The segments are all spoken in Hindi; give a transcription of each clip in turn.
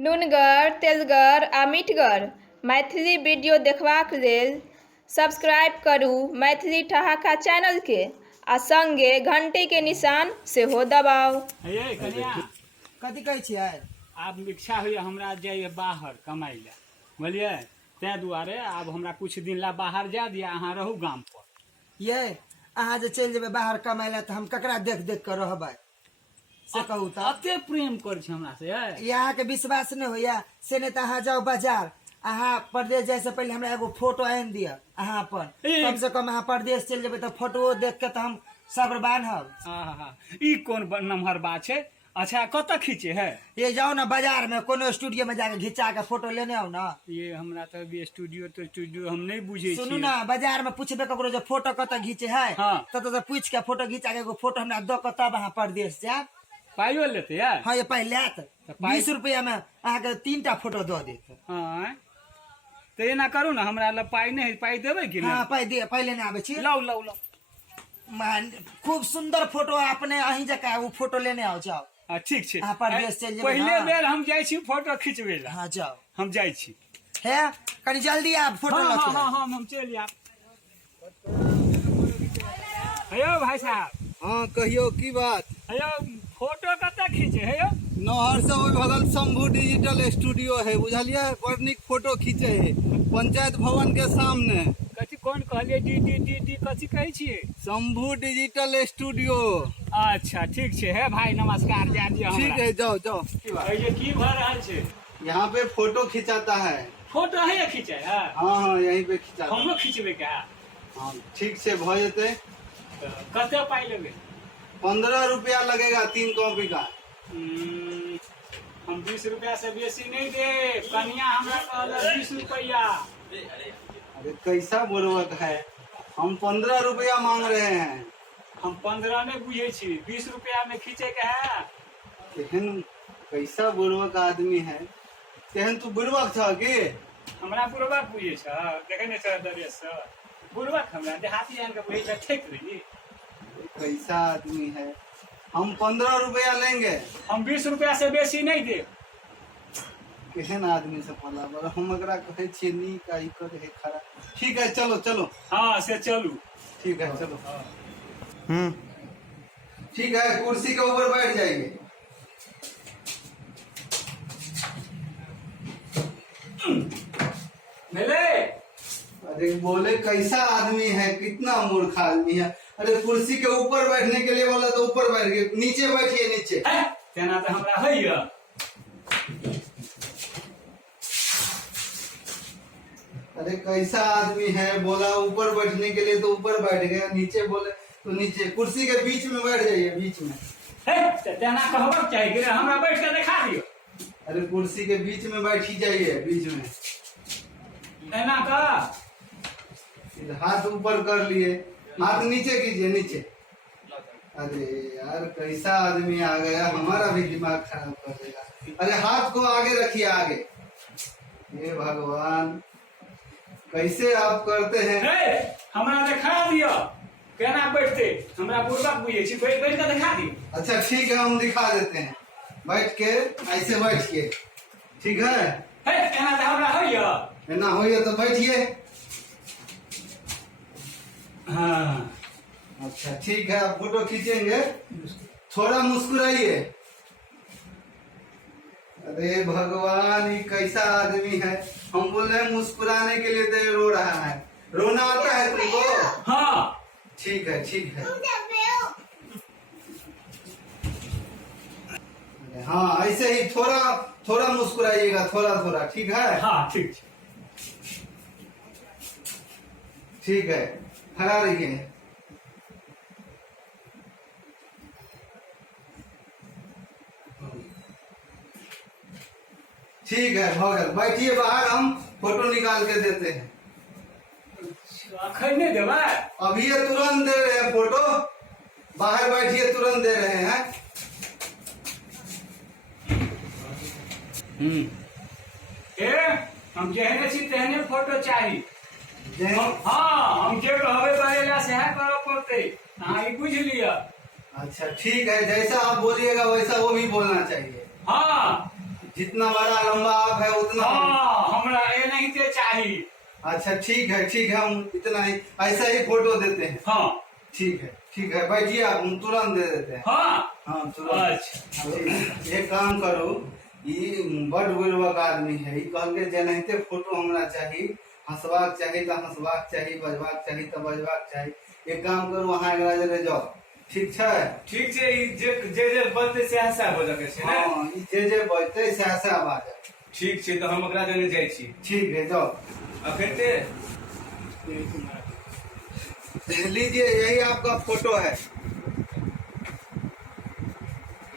नुनगर, तेलगर आ मीठगर मैथिली वीडियो देखबाक लेल सब्सक्राइब करू मैथिली ठहाका चैनल के आ संगे घंटी के निशान सेहो दबाउ। हे कन्या कथी कहै छियै? आब इच्छा होइए हमरा जाइए बाहर कमाइ लए, बुझलियै? ताहि दुआरे आब हमरा किछु दिन ला बाहर जाए दिअ, अहाँ रहू गाम पर। ये अहाँ जे चलि जेबै बाहर कमाइ लए तऽ हम ककरा देख देख कऽ रहबै से कहू तऽ? एते प्रेम करै छै हमरा से ये अहाँके विश्वास नहि होइया से नहि तऽ अहाँ जाउ बाजार, अहाँ परदेश जाए से पहिले हमरा एगो फोटो आनि दिअ अहाँ अपन। कम से कम अहाँ परदेश चलि जेबै तऽ फोटो देख के तऽ हम सब्र बान्हब। ई कोन नमहर बात छै? अच्छा कतऽ खींचे है? ये जाओ ना बाजार में कोनो स्टूडियो में जाके घिचा के फोटो लेने आओ ना। ये हमरा तो अभी स्टूडियो हम नहीं बुझे सुनू ना, बाजार में पूछबे ककरो जे फोटो कतऽ घिचे है तऽ पूछ के फोटो घिचा के एगो फोटो हमरा दऽ के तब अहाँ परदेश जायब। पाइयो लेते यार? हाँ ये पाइ लेत। 20 रुपया में अहाँके 3टा फोटो दऽ देत। हाँ तो एना करू ना, हमरा लग पाइ नहीं, पाइ देबै कि हाँ नहीं? पाइ दे, पाइ लेने आबै छी। लाउ लाउ लाउ। खूब सुंदर फोटो अपने अहीं जका वो फोटो लेने आओ जाओ। ठीक छै, अहाँ परदेश चलि जेबै पहिले ना। बेर हम जाइ छी फोटो खिंचबै ला। हाँ जाओ, हम जाइ छी। है कनी जल्दी आप फोटो हाँ लऽ हाँ के। हाँ हम चलि आब। हेयो भाई साहब, हाँ कहियो की बात? हेयो फोटो कतऽ खींचे है? यो नहर से ओइ बगल शंभू डिजिटल स्टूडियो है, बुझलिए? बड़ नीक फोटो खींचे है, पंचायत भवन के सामने। कथी कोन कहलिए? डी कथी कहै छियै? Shambhu digital studio. अच्छा ठीक छै, हे भाई नमस्कार, जा दिया ठीक है, जाओ जाओ। ये की भऽ रहल छै? यहाँ पे फोटो खिंचाता है। फोटो है खींचे है? हाँ हाँ यहीं पे खिंचाता है। हमरो खींचबे का? हाँ ठीक से भ जेते। कते पाई लेबे? 15 रुपया लगेगा 3 कॉपी का। हम 20 रुपया से बेसी नहीं दे। कनिया हमरा कहल 20 रुपया। अरे कैसा बुर्बक है, हम 15 रुपया मांग रहे हैं। हम 15 नहीं बुझे छी, 20 रुपया में खींचे के है। केहन कैसा बुर्बक आदमी है? केहन तू बुर्बक छ की? हमरा बुढ़बक बुझे छ? देखे नहीं छ दरेश से बुढ़बक हमरा देहाती जान के बुझे छ। ठीक रही कैसा आदमी है? हम 15 रुपया लेंगे। हम 20 रुपया से बेसी नहीं दे। केहन आदमी से पला बर हम एकरा कहै छियै नीक आई कर है खरा। ठीक है चलो चलो। हाँ से चलू। ठीक है चलो। ठीक है, कुर्सी के ऊपर बैठ जाइए। मिले? अरे बोले कैसा आदमी है, कितना मूर्ख आदमी है। अरे कुर्सी के ऊपर बैठने के लिए बोला तो ऊपर बैठ गए, नीचे बैठिए नीचे। तेना तो हमरा है। अरे कैसा आदमी है, बोला ऊपर बैठने के लिए तो ऊपर बैठ गया, नीचे बोले तो नीचे। कुर्सी के बीच में बैठ जाइए, बीच में। तेना कहबक चाहिए कि हमरा बैठ के दिखा दियो। अरे कुर्सी के बीच में बैठी जाइए, बीच में। एना का हाथ ऊपर कर लिए, हाथ नीचे कीजिए, नीचे। अरे यार कैसा आदमी आ गया, हमारा भी दिमाग खराब कर देगा। अरे हाथ को आगे रखिए, आगे। हे भगवान, कैसे आप करते हैं? हमरा दिखा दियो केना बैठते। हमरा बुढ़बक बुझे छी, बैठ बैठ के दिखा दियो। अच्छा ठीक है, हम दिखा देते हैं। बैठ के ऐसे बैठिए, ठीक है? एना तो हमरा है। ना हो तो बैठिए। हाँ अच्छा ठीक है, आप फोटो खींचेंगे, थोड़ा मुस्कुराइए। अरे भगवान, ये कैसा आदमी है? हम बोल रहे हैं मुस्कुराने के लिए, तो ये रो रहा है। रोना आता है तुमको? हाँ ठीक है ठीक है। हाँ ऐसे ही थोड़ा थोड़ा मुस्कुराइएगा, थोड़ा थोड़ा, ठीक है? हाँ ठीक है। ठीक है, खड़ा रहिए। ठीक है भगल, बैठिए बाहर, हम फोटो निकाल के देते हैं। अखन नहीं देवा? अभी ये तुरंत दे रहे हैं फोटो, बाहर बैठिए, तुरंत दे रहे हैं। हम जेहने छी तेहने फोटो चाहिए। जय- हाँ हम जे कहबे करेला सेहा करऽ पड़ते। अहाँ ई बुझ लिया। अच्छा ठीक है, जैसा आप बोलिएगा वैसा वो भी बोलना चाहिए। हाँ जितना बड़ा लंबा आप है उतना हाँ हमरा ये नहीं ते चाहिए। अच्छा ठीक है हम इतना ही ऐसा ही फोटो देते हैं। हाँ ठीक है बैठिए आप, हम तुरंत दे देते हैं। हाँ तुरंत। अच्छा ठीक, एक काम करो, ये बड़ बुर्बक आदमी है, ये कहल के जनहिते फोटो हमरा चाहिए, हंसबाक चाहिए तो हंसबाक चाहिए, बजबाक चाहिए तो बजबाक चाहिए। एक काम करो वहाँ एकरा जरे जाओ, ठीक है? ठीक छै, ई जे बजते से हंसा हो सके छै ने। हाँ ई जे बजते से ऐसा आवाज है। ठीक छै तो हम ओकरा देने जाइ छी। ठीक है जाओ। अखन ते लीजिए यही आपका फोटो है,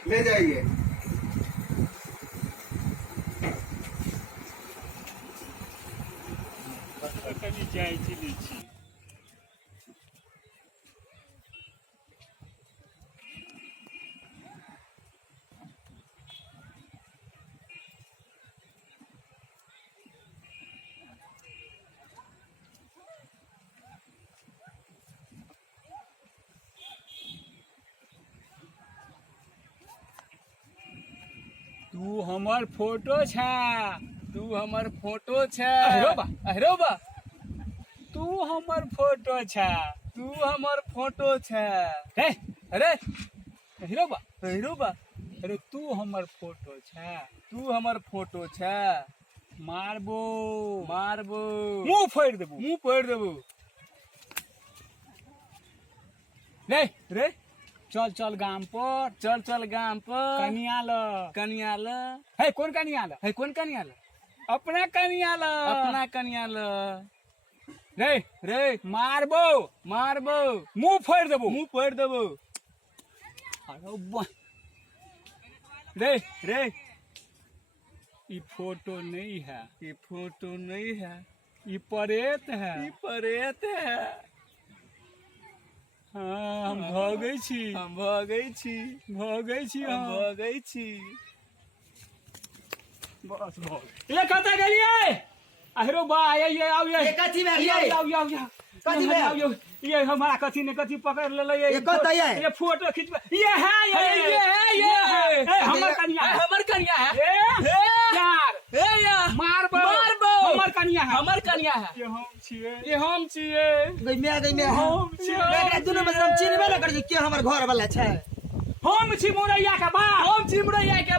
ले जाइए। कनी जाइ छी लै छी। तू हमर फोटो छा, तू हमर फोटो छा। अहरो बा तू हमर फोटो छा, तू हमर फोटो छा। हे अरे अहरो बा अरे तू हमर फोटो छा, तू हमर फोटो छा। मारबो मुंह फोड़ देबो। रे चल गाम पर, चल गाम पर। कनिया ल है कौन कनिया ल? अपना कनिया ल। रे मारबो मुंह फोड़ देबो। रे ई फोटो नहीं है, ई प्रेत है। हाँ हम भगै छी हम। बस ये कतऽ गेलियै? अहरो बा ये आओ ये कथी में ये? कथी में? आओ ये हमारा कथी ने कथी पकड़ ले ये कतऽ ये फोटो खींचबे। ये है हमर कनिया है। यार मारबो हमर कनिया है। ये हम छियै। गइमे हम छियै। एकरा दुनू में सब चिन्हबे न करै के हमर घर वाला छै। हम छी मुरैया के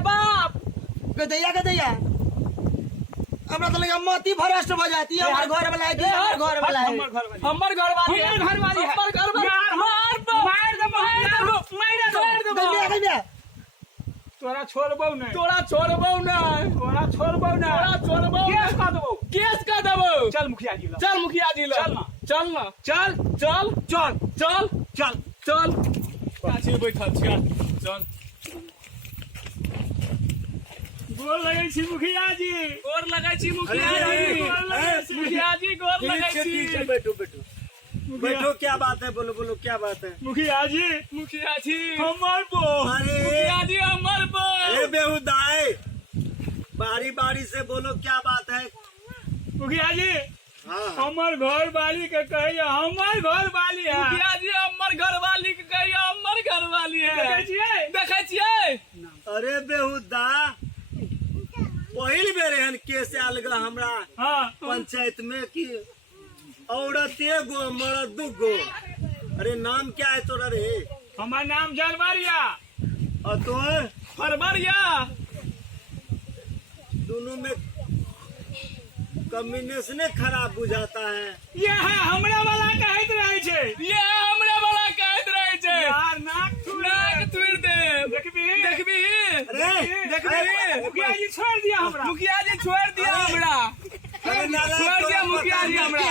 बाप। गदैया हमरा तो लगा मोती भ्रष्ट हो जाती है। हमर घर वाला है कि हमर घर वाला है? हमर घर वाली है। यार मार दे। गइमे तोरा छोड़बौ नहीं। केस कर देबो। चल मुखिया जी ल। चल पाछे बैठल छिया। चल गोर लगै छी मुखिया जी। बैठो। क्या बात है? बोलो क्या बात है? मुखिया जी हमर बो। अरे बेहुदाई, बारी से बोलो क्या बात है? मुखिया जी हाँ हमर घर वाली के कहियो हमर घर वाली है। देखै छियै। अरे बेहुदा, पहिल बेर एहन केस आयल ग हमरा हाँ पंचायत में कि औरत एगो मर्द दूगो। अरे नाम क्या है तोरा रे? हमार नाम जानवरिया। और तो फरवरिया। दोनों में कॉम्बिनेशन खराब बुझाता है। ये है हमरा वाला कहत रहे छे। यार नाक तुड़ दे। देखबी अरे मुखिया जी छोड़ दिया हमरा। अरे नाला मुखिया जी हमरा।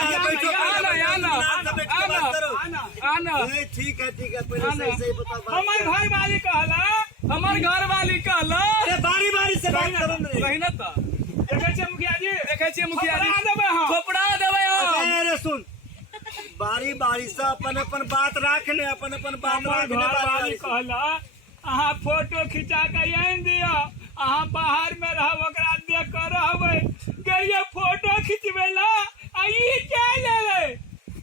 आना नहीं, ठीक है पहले सही बता बात। हमर घर वाली कहला। अरे बारी से बात करो नहीं। देखै छियै मुखिया जी थोपड़ा देबै हम। अरे सुन, बारी से अपन बात राखने, अपन बात हमर राखने। घर वाली कहला अहाँ फोटो खिंचा के आनि दियौ। अहाँ बाहर में रहब, ओकरा देख कर रहबै। गेलियै फोटो खिंचबै ला आ ई क्या लेलै?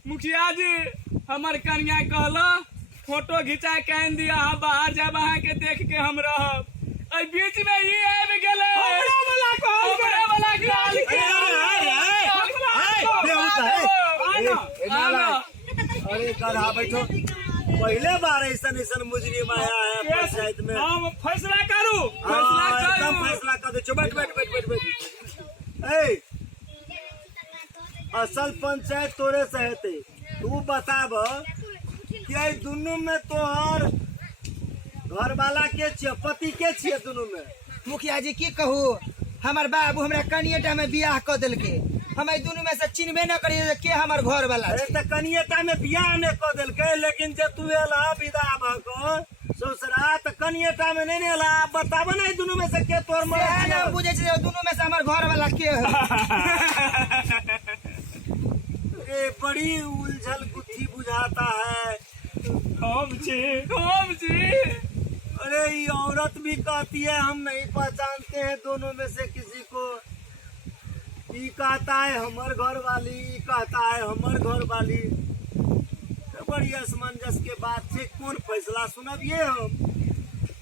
मुखिया जी हमर कन्या कहला फोटो खिंचा के आनि दियौ। अहाँ बाहर जाब, अहाँ के देख के हम रहब। एहि बीच में ई आबि गेलै। ना अरे गधा बैठो, पहले बार ऐसा मुजरिम आया है पंचायत में। हम फैसला करू, एकदम फैसला कर दो। बैठ बैठ बैठ बैठ बैठ। ए, असल पंचायत तोरे से हेते। तू बताब कि दोनों में तोहर घर वाला के छिय, पति के छिय दोनों में? मुखिया जी की कहू, हमार बाबू हमरा कनिएटा में बियाह कर दिलके, हम दोनों में से चिन्हबे न करिए के हमार घर वाला। अरे तो कनिएटा में बियाह ने कर दिलके, लेकिन जब तू एला विदा भको ससुरा तो कनिएटा में नहीं एला। बताब ना दोनों में से के तोर मर बुझे दोनों में से हमार घर वाला के है। अरे बड़ी उलझल गुत्थी बुझाता है। हम जी अरे ये औरत भी कहती है हम नहीं पहचानते हैं दोनों में से किसी को। ये कहता है हमर घर वाली, ये कहता है हमर घर वाली। तो बड़ी असमंजस के बात से कौन फैसला सुनबिए हम?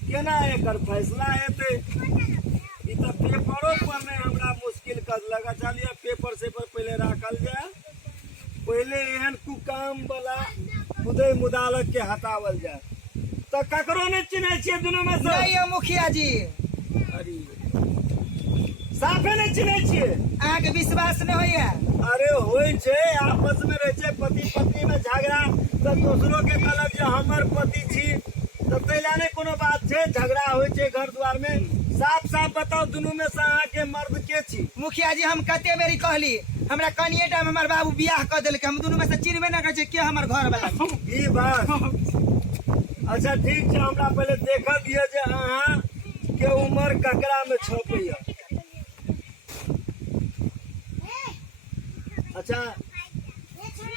केना एकर फैसला हेते? ई तो पेपरों पर नहीं हमरा मुश्किल कर लगा। चलिए पेपर से पर पहले रखल जाए, पहले एहन कुकाम वाला मुदई मुदालक के हटावल जाए। तो ककरो ने चिन्ह छिए दोनों में से? नहीं है मुखिया जी, अरे साफे ने चिन्ह छिए। अहाँ के विश्वास नहीं होइए? अरे होई छे, आपस में रहे छे, पति पत्नी में झगड़ा तो दूसरों के कहलक जे हमर पति छी, तो कैला ने कोनो बात छे, झगड़ा होई छे घर द्वार में। साफ साफ बताओ दोनों में से अहाँ के मर्द के छी? मुखिया जी हम कते बेरी कहली, हमरा कनिएटा में हमार बाबू बियाह कर दिलके, हम दोनों में से चिन्हबे न करे के हमार घर वाला। ई बात अच्छा ठीक है। हमरा पहले देखा दिया जे अहाँ के उम्र ककरा में छपैया। अच्छा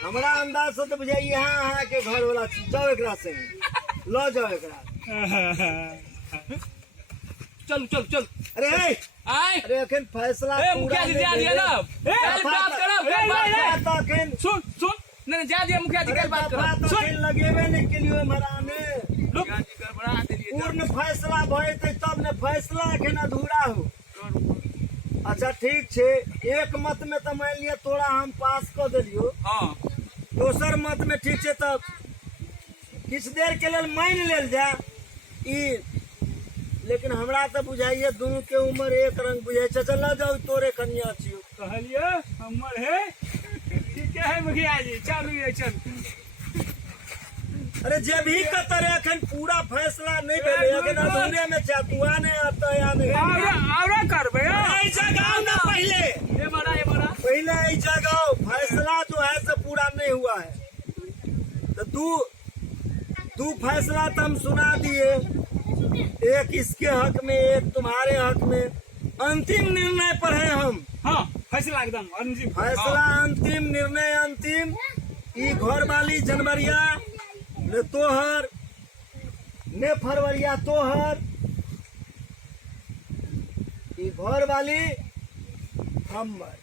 हमरा अंदाज से तो बुझाइए यहाँ अहाँ के घर वाला छी। जाओ एकरा से लो जाओ एकरा। चल चल चल। अरे आए अरे अखन फैसला मुखिया जी दिया दिया ना, बात करो। अखन सुन सुन, नहीं जा दिया मुखिया जी कल बात करो। सुन लगेबे नहीं के लिए हमारा में मुखिया जी गड़बड़ा देलिए। पूर्ण फैसला भइते तब ने फैसला अखन अधूरा हो। अच्छा ठीक छे, एक मत में तो मान लिया तोरा हम पास कर दिलियो। हाँ दोसर मत में ठीक छे, तब किछ देर के लेल मान लेल जा ई। लेकिन हमरा तो बुझाइए दोनों के उम्र एक रंग बुझाई छे। चल जाओ तोरे कन्या छियो। कहलिए हमर है, ठीक है मुखिया जी, चल ये चल। अरे जे भी कतरे अखन पूरा फैसला नहीं भेले, अखन अधूरे में छे। तू आने आता या नहीं? आवरा करबे ऐसा गाँव ना पहले, ये बड़ा पहले ऐसा गाँव फैसला जो है से पूरा नहीं हुआ है। तो तू फैसला तो हम सुना दिए, एक इसके हक में, एक तुम्हारे हक में। अंतिम निर्णय पर है हम। हाँ फैसला एकदम अंतिम फैसला अंतिम, निर्णय अंतिम। ई घर वाली जनवरिया ने तोहर, ने फरवरिया तोहर। ई घर वाली हमर।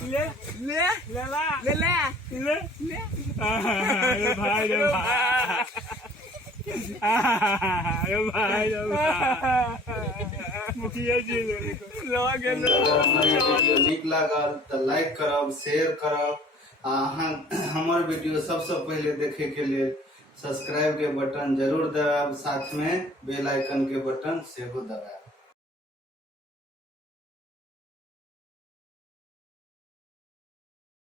ले ले ले ला ले ले ले ले। अरे भाई रे भाई, अरे भाई रे भाई, मुखिया जी लगे वीडियो नीक लागल तो लाइक करब, शेयर करब। अहाँ हमर वीडियो सबसे पहले देखे के लिए सब्सक्राइब के बटन जरूर दबाएब, साथ में बेल आइकन के बटन सेहो दबाएब।